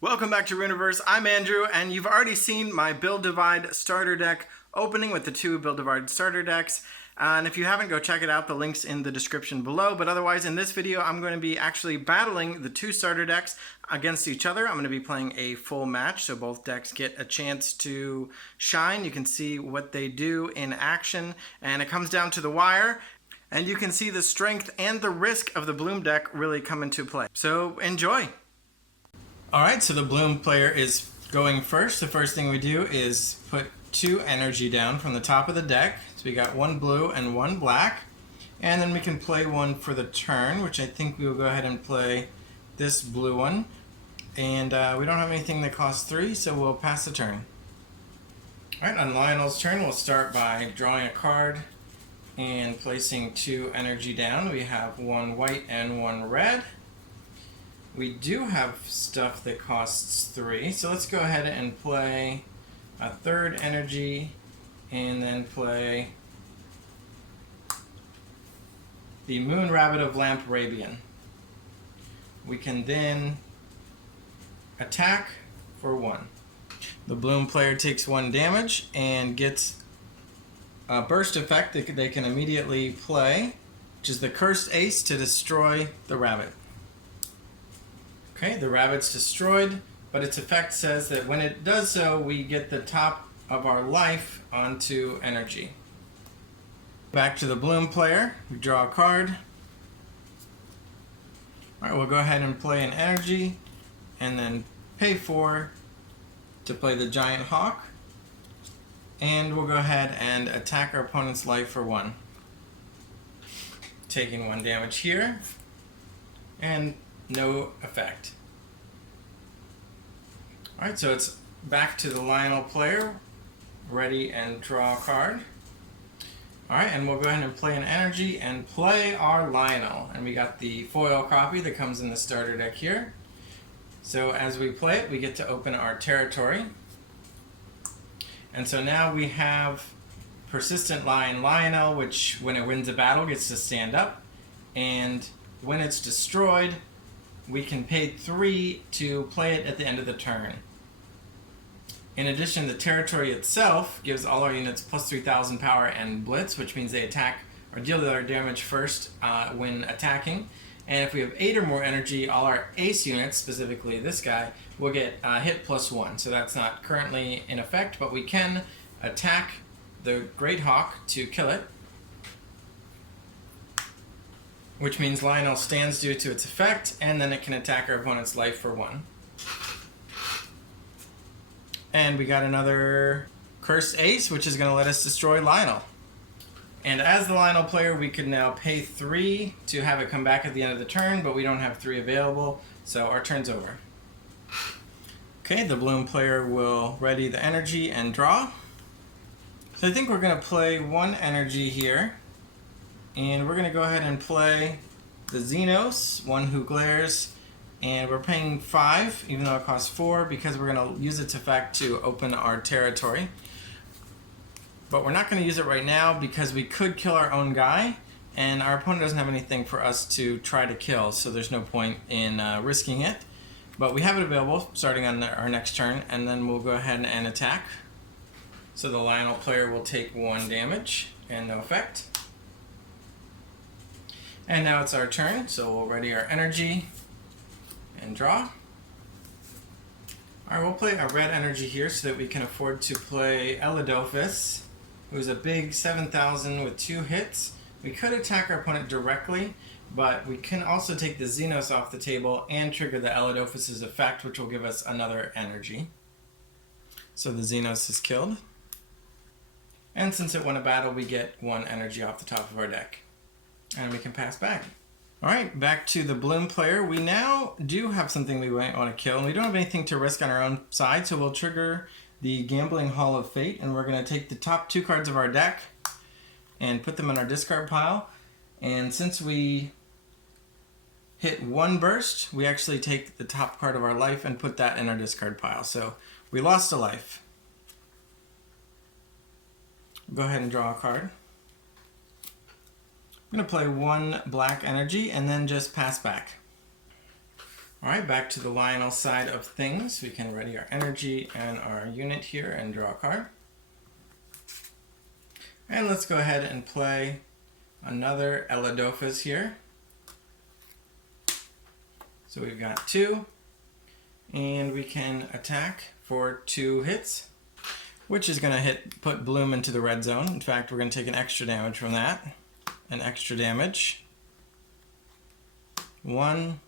Welcome back to Runeverse. I'm Andrew, and you've already seen my Build Divide starter deck opening with the two Build Divide starter decks. And if you haven't, go check it out. The link's in the description below. But otherwise, in this video, I'm going to be actually battling the two starter decks against each other. I'm going to be playing a full match, so both decks get a chance to shine. You can see what they do in action, and it comes down to the wire. And you can see the strength and the risk of the Bloom deck really come into play. So enjoy! Alright, so the Bloom player is going first. The first thing we do is put 2 energy down from the top of the deck. So we got 1 blue and 1 black. And then we can play one for the turn, which I think we will go ahead and play this blue one. And we don't have anything that costs 3, so we'll pass the turn. Alright, on Lionel's turn, we'll start by drawing a card and placing 2 energy down. We have 1 white and 1 red. We do have stuff that costs 3, so let's go ahead and play a 3rd energy and then play the Moon Rabbit of Lamp-Rabian. We can then attack for 1. The Bloom player takes 1 damage and gets a burst effect that they can immediately play, which is the Cursed Ace to destroy the rabbit. Okay, the rabbit's destroyed, but its effect says that when it does so, we get the top of our life onto energy. Back to the Bloom player, we draw a card. Alright, we'll go ahead and play an energy, and then pay 4 to play the Giant Hawk. And we'll go ahead and attack our opponent's life for 1. Taking 1 damage here, and no effect. Alright, so it's back to the Lionel player. Ready and draw a card. Alright, and we'll go ahead and play an energy and play our Lionel. And we got the foil copy that comes in the starter deck here. So as we play it, we get to open our territory. And so now we have Persistent Lion Lionel, which when it wins a battle gets to stand up. And when it's destroyed, we can pay 3 to play it at the end of the turn. In addition, the territory itself gives all our units plus 3,000 power and blitz, which means they attack or deal their damage first when attacking. And if we have 8 or more energy, all our ace units, specifically this guy, will get hit plus 1. So that's not currently in effect, but we can attack the Great Hawk to kill it, which means Lionel stands due to its effect, and then it can attack our opponent's life for 1. And we got another Cursed Ace, which is going to let us destroy Lionel. And as the Lionel player, we can now pay 3 to have it come back at the end of the turn, but we don't have 3 available, so our turn's over. Okay, the Bloom player will ready the energy and draw. So I think we're going to play 1 energy here. And we're going to go ahead and play the Xenos, one who glares, and we're paying 5, even though it costs 4, because we're going to use its effect to open our territory. But we're not going to use it right now because we could kill our own guy, and our opponent doesn't have anything for us to try to kill, so there's no point in risking it. But we have it available starting on our next turn, and then we'll go ahead and attack. So the Lionel player will take 1 damage and no effect. And now it's our turn, so we'll ready our energy and draw. Alright, we'll play a red energy here so that we can afford to play Elidolphus, who's a big 7,000 with 2 hits. We could attack our opponent directly, but we can also take the Xenos off the table and trigger the Elidolphus' effect, which will give us another energy. So the Xenos is killed. And since it won a battle, we get 1 energy off the top of our deck. And we can pass back. Alright, back to the Bloom player. We now do have something we might want to kill, and we don't have anything to risk on our own side, so we'll trigger the Gambling Hall of Fate, and we're going to take the top 2 cards of our deck and put them in our discard pile. And since we hit 1 burst, we actually take the top card of our life and put that in our discard pile. So we lost a life. Go ahead and draw a card. I'm going to play 1 black energy and then just pass back. All right, back to the Lionel side of things. We can ready our energy and our unit here and draw a card. And let's go ahead and play another Elidofus here. So we've got 2, and we can attack for 2 hits, which is going to put Bloom into the red zone. In fact, we're going to take an extra damage from that. An extra damage. 1,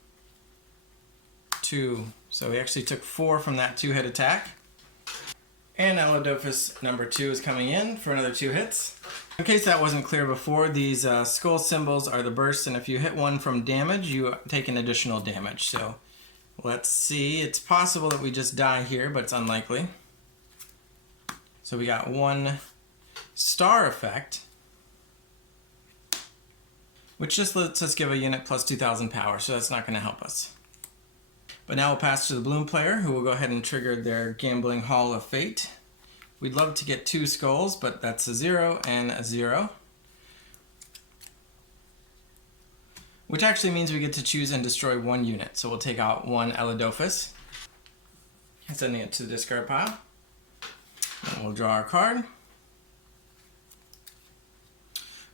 2. So we actually took 4 from that 2-hit attack. And Elidofus number 2 is coming in for another 2 hits. In case that wasn't clear before, these skull symbols are the bursts, and if you hit one from damage, you take an additional damage. So let's see. It's possible that we just die here, but it's unlikely. So we got 1 star effect, which just lets us give a unit plus 2,000 power, so that's not going to help us. But now we'll pass to the Bloom player, who will go ahead and trigger their Gambling Hall of Fate. We'd love to get 2 skulls, but that's a 0 and a 0. Which actually means we get to choose and destroy 1 unit. So we'll take out 1 Elidofus, sending it to the discard pile. And we'll draw our card.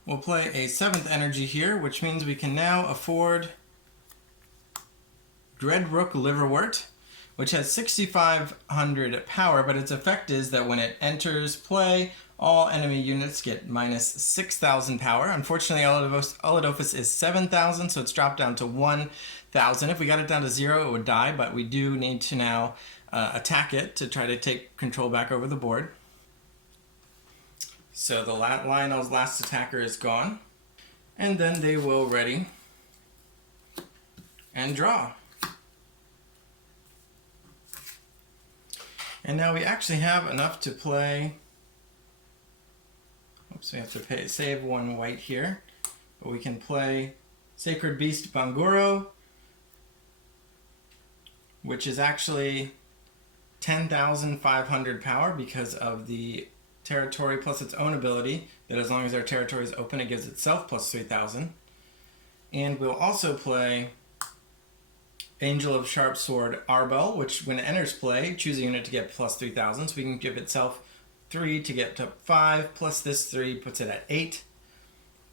We'll play a 7th energy here, which means we can now afford Dreadrook Liverwort, which has 6,500 power, but its effect is that when it enters play, all enemy units get minus 6,000 power. Unfortunately, Elidofus is 7,000, so it's dropped down to 1,000. If we got it down to 0, it would die, but we do need to now attack it to try to take control back over the board. So the Lionel's last attacker is gone, and then they will ready and draw. And now we actually have enough to play. Oops, we have to save 1 white here. But we can play Sacred Beast Banguro, which is actually 10,500 power because of the territory plus its own ability, that as long as our territory is open, it gives itself plus 3,000. And we'll also play Angel of Sharp Sword Arbel, which when it enters play, choose a unit to get plus 3,000. So we can give itself 3 to get to 5, plus this 3 puts it at 8.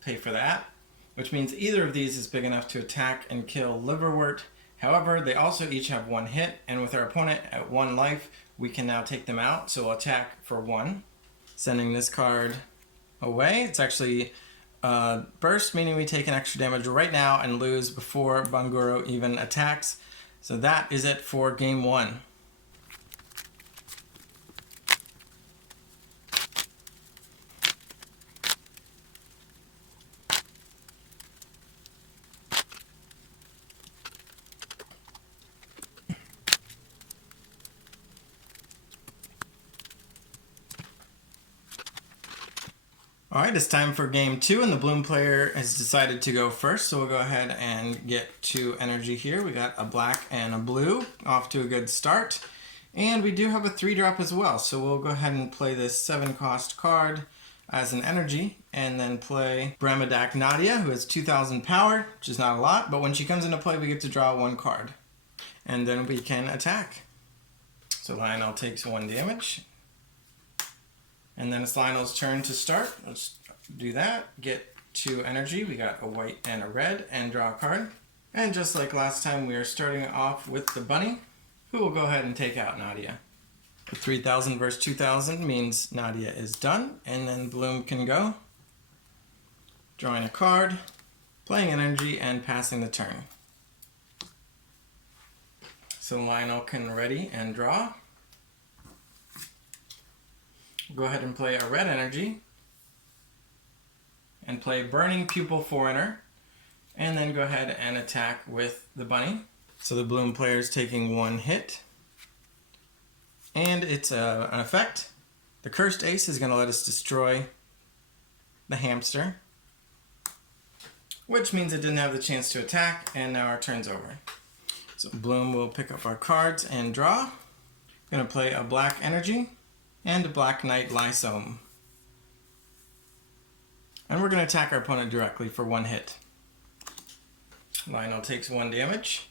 Pay for that, which means either of these is big enough to attack and kill Liverwort. However, they also each have 1 hit, and with our opponent at 1 life, we can now take them out. So we'll attack for 1. Sending this card away. It's actually burst, meaning we take an extra damage right now and lose before Banguro even attacks. So that is it for game 1. Alright, it's time for game 2, and the Bloom player has decided to go first, so we'll go ahead and get 2 energy here. We got a black and a blue, off to a good start. And we do have a 3-drop as well, so we'll go ahead and play this 7-cost card as an energy, and then play Bramadak Nadia, who has 2,000 power, which is not a lot, but when she comes into play, we get to draw 1 card. And then we can attack. So Lionel takes 1 damage. And then it's Lionel's turn to start. Let's do that. Get 2 energy. We got a white and a red, and draw a card. And just like last time, we are starting off with the bunny, who will go ahead and take out Nadia. 3,000 versus 2,000 means Nadia is done, and then Bloom can go. Drawing a card, playing an energy, and passing the turn. So Lionel can ready and draw. Go ahead and play a red energy and play Burning Pupil Foreigner, and then go ahead and attack with the bunny. So the Bloom player is taking 1 hit, and it's an effect. The Cursed Ace is going to let us destroy the hamster, which means it didn't have the chance to attack, and now our turn's over. So Bloom will pick up our cards and draw. Going to play a black energy and a Black Knight Lysome. And we're going to attack our opponent directly for 1 hit. Lionel takes 1 damage.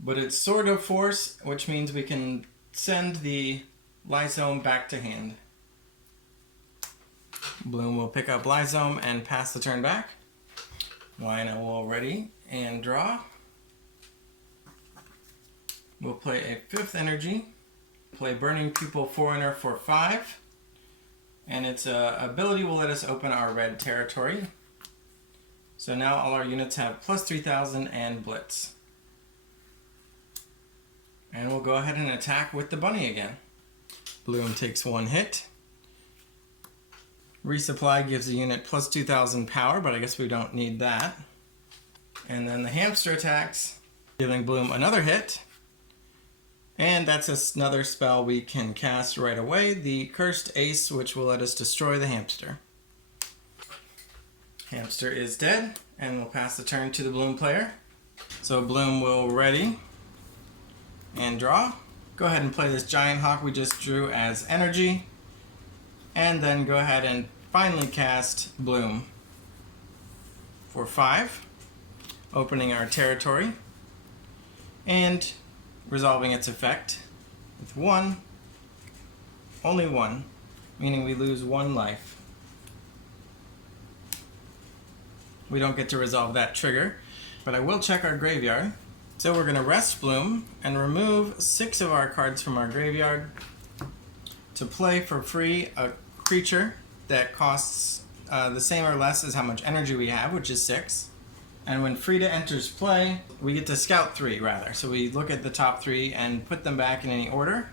but it's sort of force, which means we can send the Lysome back to hand. Bloom will pick up Lysome and pass the turn back. Lionel will ready and draw. We'll play a 5th energy, play Burning Pupil Foreigner for 5, and its ability will let us open our red territory. So now all our units have plus 3,000 and Blitz. And we'll go ahead and attack with the bunny again. Bloom takes 1 hit. Resupply gives the unit plus 2,000 power, but I guess we don't need that. And then the hamster attacks, giving Bloom another hit. And that's another spell we can cast right away, the Cursed Ace, which will let us destroy the hamster. Hamster is dead, and we'll pass the turn to the Bloom player. So Bloom will ready and draw. Go ahead and play this Giant Hawk we just drew as energy, and then go ahead and finally cast Bloom for 5, opening our territory and resolving its effect with 1, only 1, meaning we lose 1 life. We don't get to resolve that trigger, but I will check our graveyard. So we're going to rest Bloom and remove 6 of our cards from our graveyard to play for free a creature that costs the same or less as how much energy we have, which is 6. And when Frida enters play, we get to scout 3 rather. So we look at the top 3 and put them back in any order.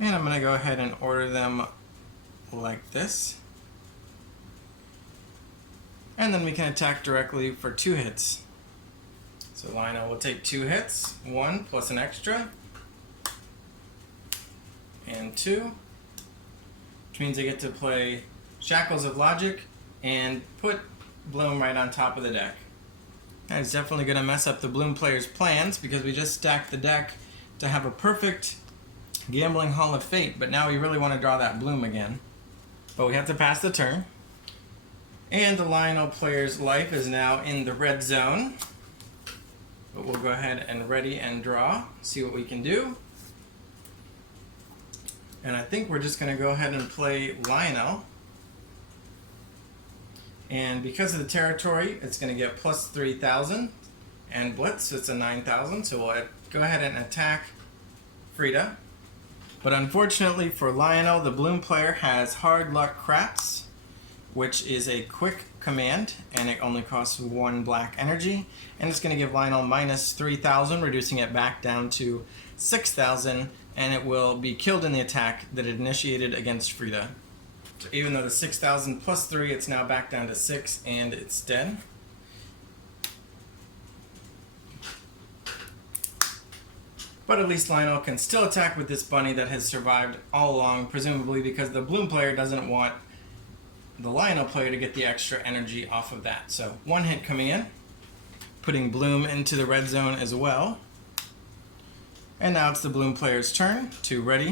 And I'm going to go ahead and order them like this. And then we can attack directly for 2 hits. So Lionel will take 2 hits, 1 plus an extra, and 2, which means I get to play Shackles of Logic and put Bloom right on top of the deck. That is definitely going to mess up the Bloom player's plans because we just stacked the deck to have a perfect Gambling Hall of Fate, but now we really want to draw that Bloom again. But we have to pass the turn. And the Lionel player's life is now in the red zone. But we'll go ahead and ready and draw, see what we can do. And I think we're just going to go ahead and play Lionel. And because of the territory, it's going to get plus 3,000. And Blitz, it's a 9,000. So we'll go ahead and attack Frida. But unfortunately for Lionel, the Bloom player has Hard Luck Craps, which is a quick command, and it only costs 1 black energy. And it's going to give Lionel minus 3,000, reducing it back down to 6,000, and it will be killed in the attack that it initiated against Frida. So even though the 6,000 plus 3, it's now back down to 6, and it's dead. But at least Lionel can still attack with this bunny that has survived all along, presumably because the Bloom player doesn't want the Lionel player to get the extra energy off of that. So 1 hit coming in, putting Bloom into the red zone as well. And now it's the Bloom player's turn to ready.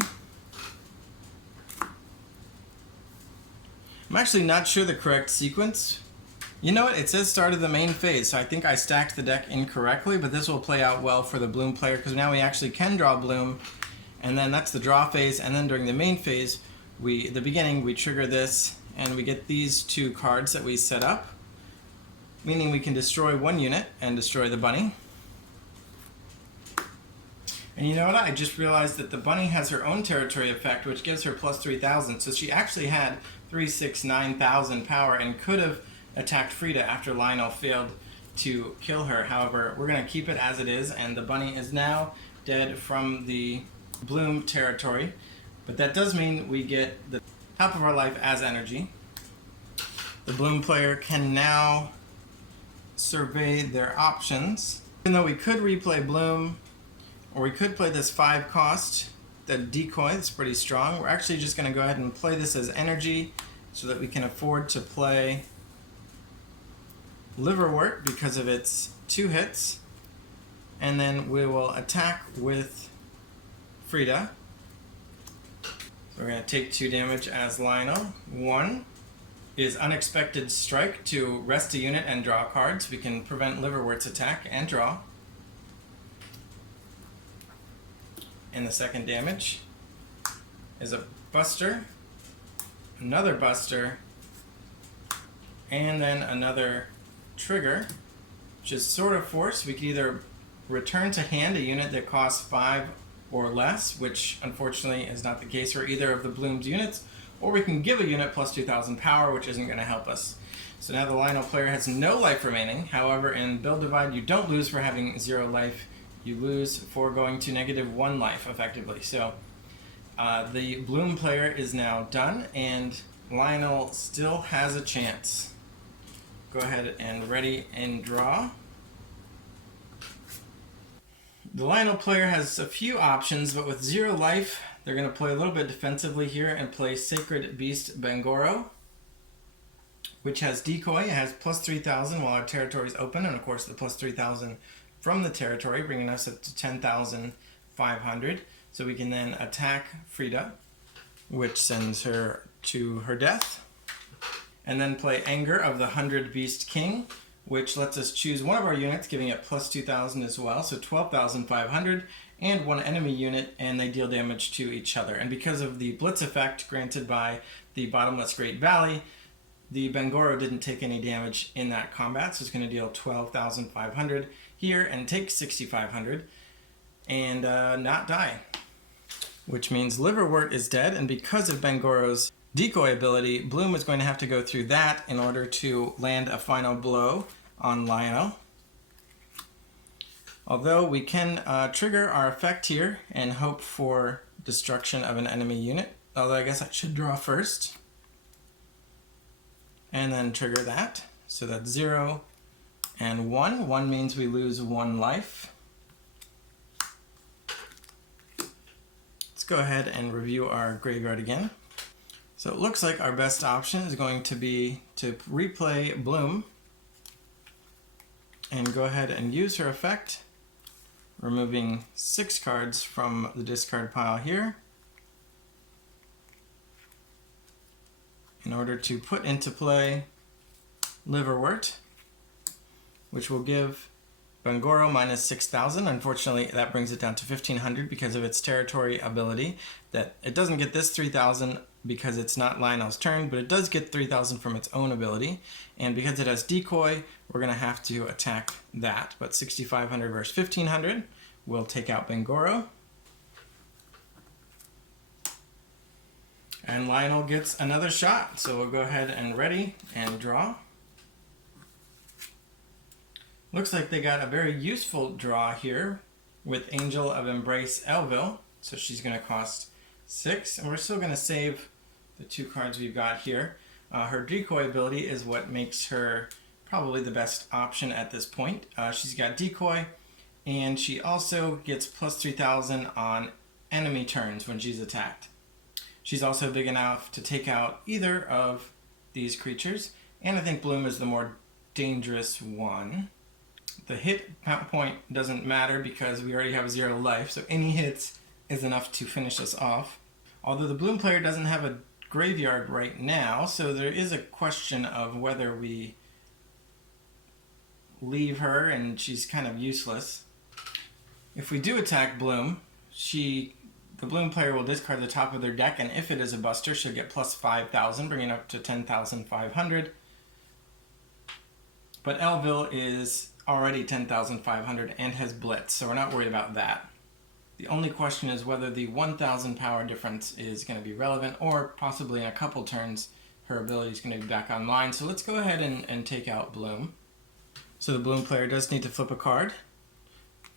I'm actually not sure the correct sequence. You know what? It says start of the main phase, so I think I stacked the deck incorrectly, but this will play out well for the Bloom player because now we actually can draw Bloom, and then that's the draw phase, and then during the main phase, the beginning, we trigger this, and we get these 2 cards that we set up, meaning we can destroy 1 unit and destroy the bunny. And you know what? I just realized that the bunny has her own territory effect, which gives her plus 3,000. So she actually had 9,000 power and could have attacked Frida after Lionel failed to kill her. However, we're going to keep it as it is, and the bunny is now dead from the Bloom territory. But that does mean we get the top of our life as energy. The Bloom player can now survey their options. Even though we could replay Bloom, or we could play this 5 cost, the decoy, that's pretty strong. We're actually just going to go ahead and play this as energy so that we can afford to play Liverwort because of its 2 hits. And then we will attack with Frida. So we're going to take 2 damage as Lionel. 1 is Unexpected Strike to rest a unit and draw cards. We can prevent Liverwort's attack and draw. And the second damage is a Buster, another Buster, and then another Trigger, which is Sword of Force. We can either return to hand a unit that costs 5 or less, which unfortunately is not the case for either of the Bloom's units, or we can give a unit plus 2,000 power, which isn't going to help us. So now the Lionel player has no life remaining. However, in Build Divide, you don't lose for having 0 life. You lose for going to -1 life, effectively. So the Bloom player is now done, and Lionel still has a chance. Go ahead and ready and draw. The Lionel player has a few options, but with 0 life, they're going to play a little bit defensively here and play Sacred Beast Bangoro, which has Decoy. It has plus 3,000 while our territory is open, and of course the plus 3,000 from the territory, bringing us up to 10,500. So we can then attack Frida, which sends her to her death. And then play Anger of the 100 Beast King, which lets us choose one of our units, giving it plus 2,000 as well, so 12,500, and one enemy unit, and they deal damage to each other. And because of the Blitz effect granted by the Bottomless Great Valley, the Bangoro didn't take any damage in that combat, so it's going to deal 12,500 here and take 6,500 and not die. Which means Liverwort is dead, and because of Bangoro's decoy ability, Bloom is going to have to go through that in order to land a final blow on Lionel. Although we can trigger our effect here and hope for destruction of an enemy unit. Although I guess I should draw first. And then trigger that. So that's 0 and 1. 1 means we lose 1 life. Let's go ahead and review our graveyard again. So it looks like our best option is going to be to replay Bloom and go ahead and use her effect, removing 6 cards from the discard pile here in order to put into play Liverwort, which will give Bangoro minus 6,000. Unfortunately, that brings it down to 1,500 because of its territory ability. That it doesn't get this 3,000 because it's not Lionel's turn, but it does get 3,000 from its own ability. And because it has Decoy, we're going to have to attack that. But 6,500 versus 1,500 will take out Bangoro. And Lionel gets another shot. So we'll go ahead and ready and draw. Looks like they got a very useful draw here with Angel of Embrace Elville. So she's going to cost 6, and we're still going to save the 2 cards we've got here. Her Decoy ability is what makes her probably the best option at this point. She's got Decoy, and she also gets plus 3,000 on enemy turns when she's attacked. She's also big enough to take out either of these creatures, and I think Bloom is the more dangerous one. The hit point doesn't matter because we already have 0 life, so any hits is enough to finish us off. Although the Bloom player doesn't have a graveyard right now, so there is a question of whether we leave her and she's kind of useless. If we do attack Bloom, the Bloom player will discard the top of their deck, and if it is a Buster, she'll get plus 5,000, bringing it up to 10,500. But Elville is already 10,500 and has Blitz, so we're not worried about that. The only question is whether the 1,000 power difference is going to be relevant, or possibly in a couple turns her ability is going to be back online. So let's go ahead and take out Bloom. So the Bloom player does need to flip a card.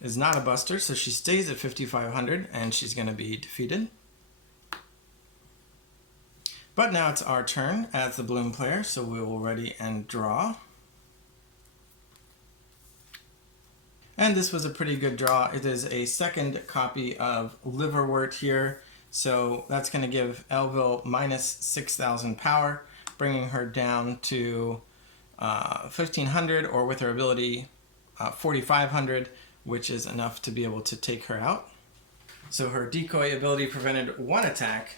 Is not a Buster, so she stays at 5,500 and she's going to be defeated. But now it's our turn as the Bloom player, so we will ready and draw. And this was a pretty good draw. It is a second copy of Liverwort here, so that's going to give Elville minus 6,000 power, bringing her down to 1,500, or with her ability 4,500, which is enough to be able to take her out. So her Decoy ability prevented 1 attack,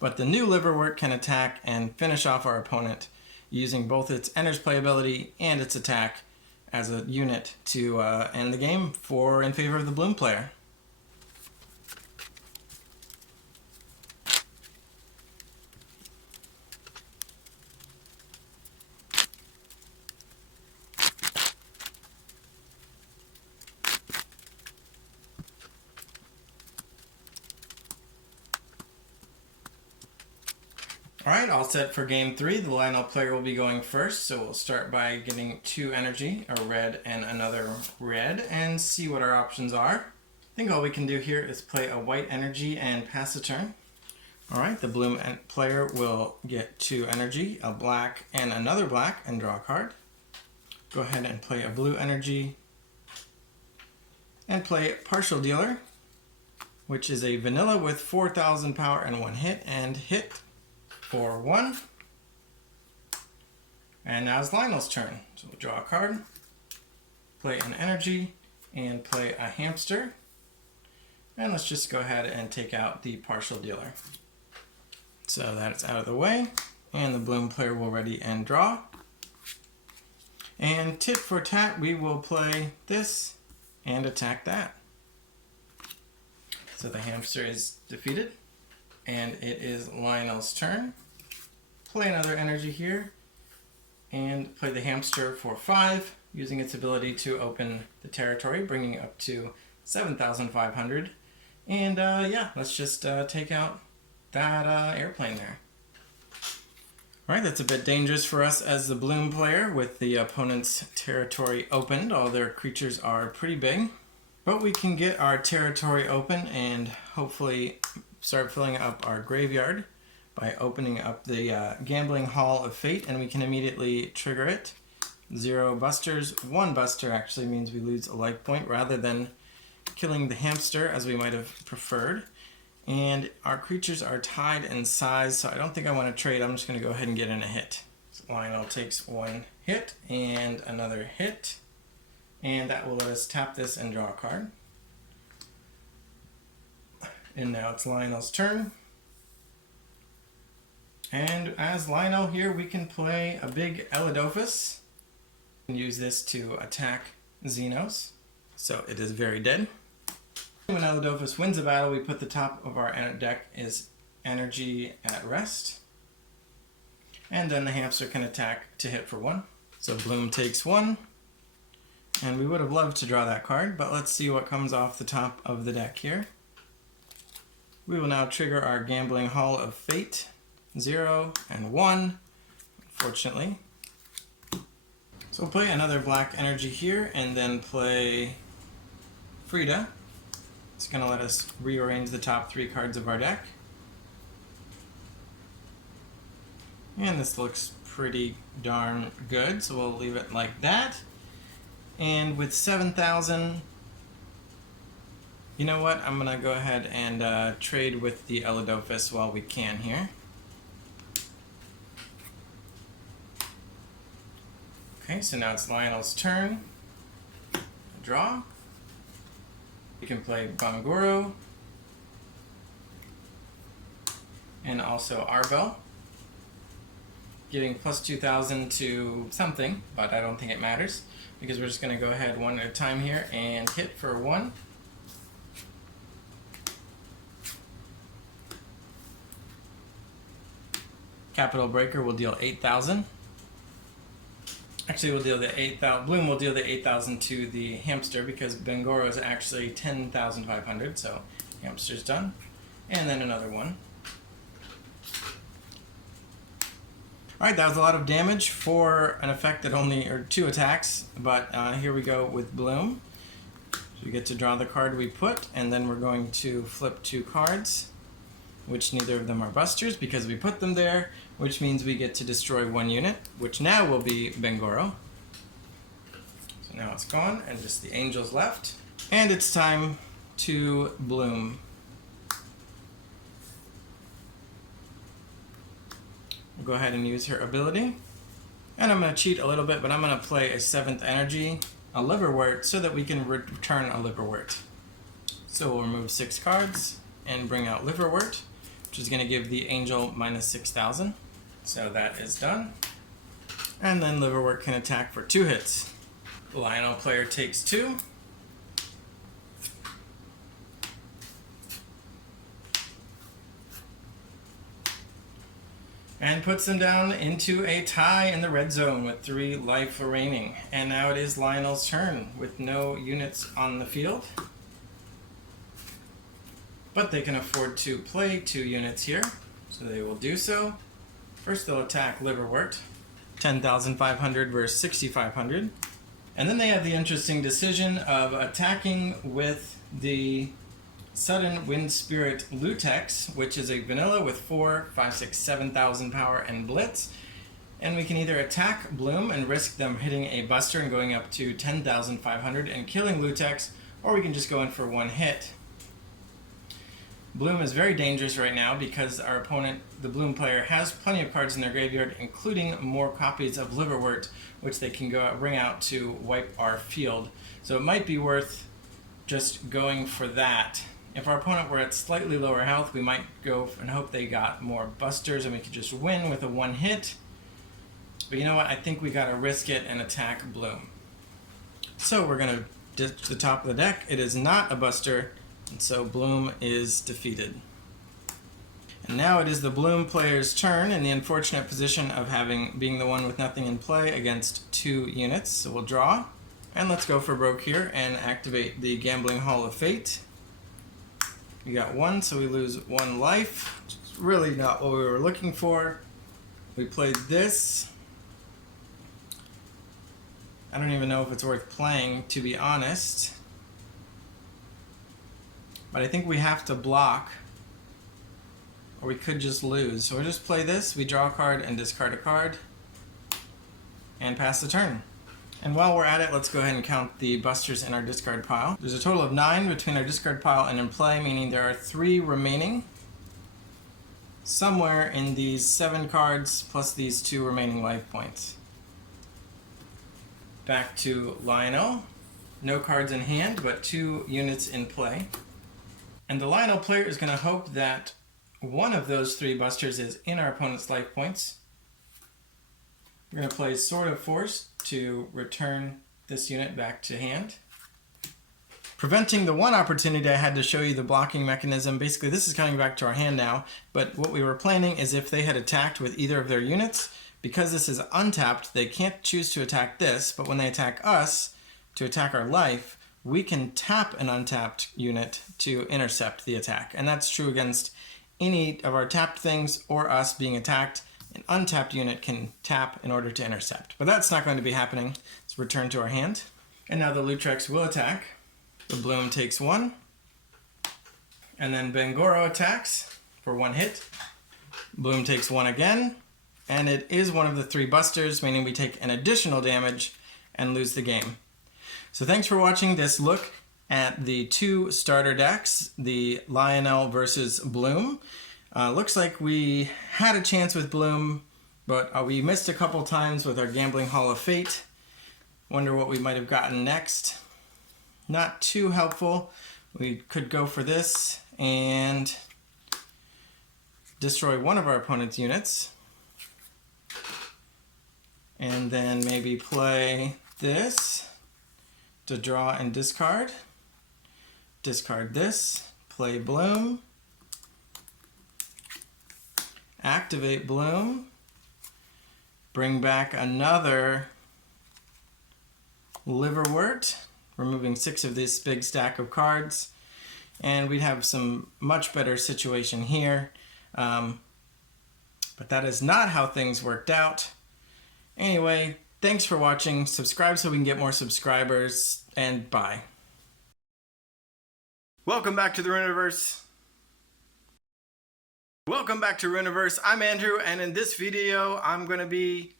but the new Liverwort can attack and finish off our opponent using both its Ender's Play ability and its attack as a unit to end the game in favor of the Bloom player. Alright, all set for game 3. The Lionel player will be going first, so we'll start by getting 2 energy, a red and another red, and see what our options are. I think all we can do here is play a white energy and pass the turn. Alright, the Bloom player will get 2 energy, a black and another black, and draw a card. Go ahead and play a blue energy, and play Partial Dealer, which is a vanilla with 4,000 power and 1 hit, and hit for 1. And now it's Lionel's turn. So we'll draw a card, play an energy, and play a hamster. And let's just go ahead and take out the Partial Dealer. So that's out of the way. And the Bloom player will ready and draw. And tit for tat, we will play this and attack that. So the hamster is defeated. And it is Lionel's turn. Play another energy here and play the hamster for 5, using its ability to open the territory, bringing it up to 7,500. And yeah, let's just take out that airplane there. Alright, that's a bit dangerous for us as the Bloom player with the opponent's territory opened. All their creatures are pretty big. But we can get our territory open and hopefully start filling up our graveyard by opening up the Gambling Hall of Fate, and we can immediately trigger it. 0 busters. 1 buster actually means we lose a life point rather than killing the hamster as we might have preferred. And our creatures are tied in size, so I don't think I want to trade. I'm just going to go ahead and get in a hit. So Lionel takes 1 hit and another hit, and that will let us tap this and draw a card. And now it's Lionel's turn. And as Lionel here, we can play a big Elidofus and use this to attack Xenos. So it is very dead. When Elidofus wins a battle, we put the top of our deck is energy at rest. And then the hamster can attack to hit for 1. So Bloom takes 1. And we would have loved to draw that card, but let's see what comes off the top of the deck here. We will now trigger our Gambling Hall of Fate. 0 and 1, unfortunately. So we'll play another black energy here and then play Frida. It's going to let us rearrange the top 3 cards of our deck. And this looks pretty darn good, so we'll leave it like that. And with 7,000, you know what? I'm going to go ahead and trade with the Elidofus while we can here. Okay, so now it's Lionel's turn. Draw. We can play Banguro. And also Arbel. Getting plus 2,000 to something, but I don't think it matters, because we're just going to go ahead one at a time here and hit for 1. Capital Breaker will deal 8,000. Actually, we'll deal the 8,000. Bloom will deal the 8,000 to the hamster because Banguro is actually 10,500. So hamster's done, and then another one. All right, that was a lot of damage for an effect that only 2 attacks. But here we go with Bloom. So we get to draw the card we put, and then we're going to flip 2 cards, which neither of them are busters because we put them there, which means we get to destroy 1 unit, which now will be Banguro. So now it's gone, and just the angels left. And it's time to Bloom. We'll go ahead and use her ability. And I'm going to cheat a little bit, but I'm going to play a 7th energy, a liverwort, so that we can return a liverwort. So we'll remove 6 cards and bring out liverwort, which is going to give the angel minus 6,000. So that is done. And then Liverwort can attack for 2 hits. Lionel player takes 2. And puts them down into a tie in the red zone with 3 life remaining. And now it is Lionel's turn with no units on the field. But they can afford to play 2 units here, so they will do so. First they'll attack Liverwort, 10,500 versus 6,500. And then they have the interesting decision of attacking with the Sudden Wind Spirit Lutex, which is a vanilla with 4, 5, 6, 7,000 power and blitz. And we can either attack Bloom and risk them hitting a buster and going up to 10,500 and killing Lutex, or we can just go in for 1 hit. Bloom is very dangerous right now because our opponent, the Bloom player, has plenty of cards in their graveyard, including more copies of Liverwort, which they can go bring out to wipe our field. So it might be worth just going for that. If our opponent were at slightly lower health, we might go and hope they got more busters and we could just win with a 1 hit. But you know what? I think we gotta risk it and attack Bloom. So we're gonna ditch the top of the deck. It is not a buster, and so Bloom is defeated. And now it is the Bloom player's turn in the unfortunate position of being the one with nothing in play against 2 units. So we'll draw, and let's go for broke here and activate the Gambling Hall of Fate. We got 1, so we lose 1 life, which is really not what we were looking for. We played this. I don't even know if it's worth playing, to be honest. But I think we have to block, or we could just lose. So we'll just play this. We draw a card and discard a card, and pass the turn. And while we're at it, let's go ahead and count the busters in our discard pile. There's a total of 9 between our discard pile and in play, meaning there are 3 remaining. Somewhere in these 7 cards, plus these 2 remaining life points. Back to Lionel. No cards in hand, but 2 units in play. And the Lionel player is going to hope that one of those 3 busters is in our opponent's life points. We're going to play Sword of Force to return this unit back to hand. Preventing the one opportunity, I had to show you the blocking mechanism. Basically, this is coming back to our hand now, but what we were planning is if they had attacked with either of their units, because this is untapped, they can't choose to attack this, but when they attack us to attack our life, we can tap an untapped unit to intercept the attack. And that's true against any of our tapped things or us being attacked. An untapped unit can tap in order to intercept. But that's not going to be happening. Let's return to our hand. And now the Lutex will attack. The Bloom takes 1. And then Bangoro attacks for 1 hit. Bloom takes 1 again. And it is one of the 3 busters, meaning we take an additional damage and lose the game. So thanks for watching this look at the 2 starter decks, the Lionel versus Bloom. Looks like we had a chance with Bloom, but we missed a couple times with our Gambling Hall of Fate. Wonder what we might have gotten next. Not too helpful. We could go for this and destroy one of our opponent's units. And then maybe play this to draw and discard. Discard this, play Bloom. Activate Bloom, bring back another Liverwort, removing 6 of this big stack of cards, and we'd have some much better situation here. But that is not how things worked out. Anyway, thanks for watching. Subscribe so we can get more subscribers, and bye. Welcome back to the Runeverse. Welcome back to Runeverse. I'm Andrew, and in this video I'm going to be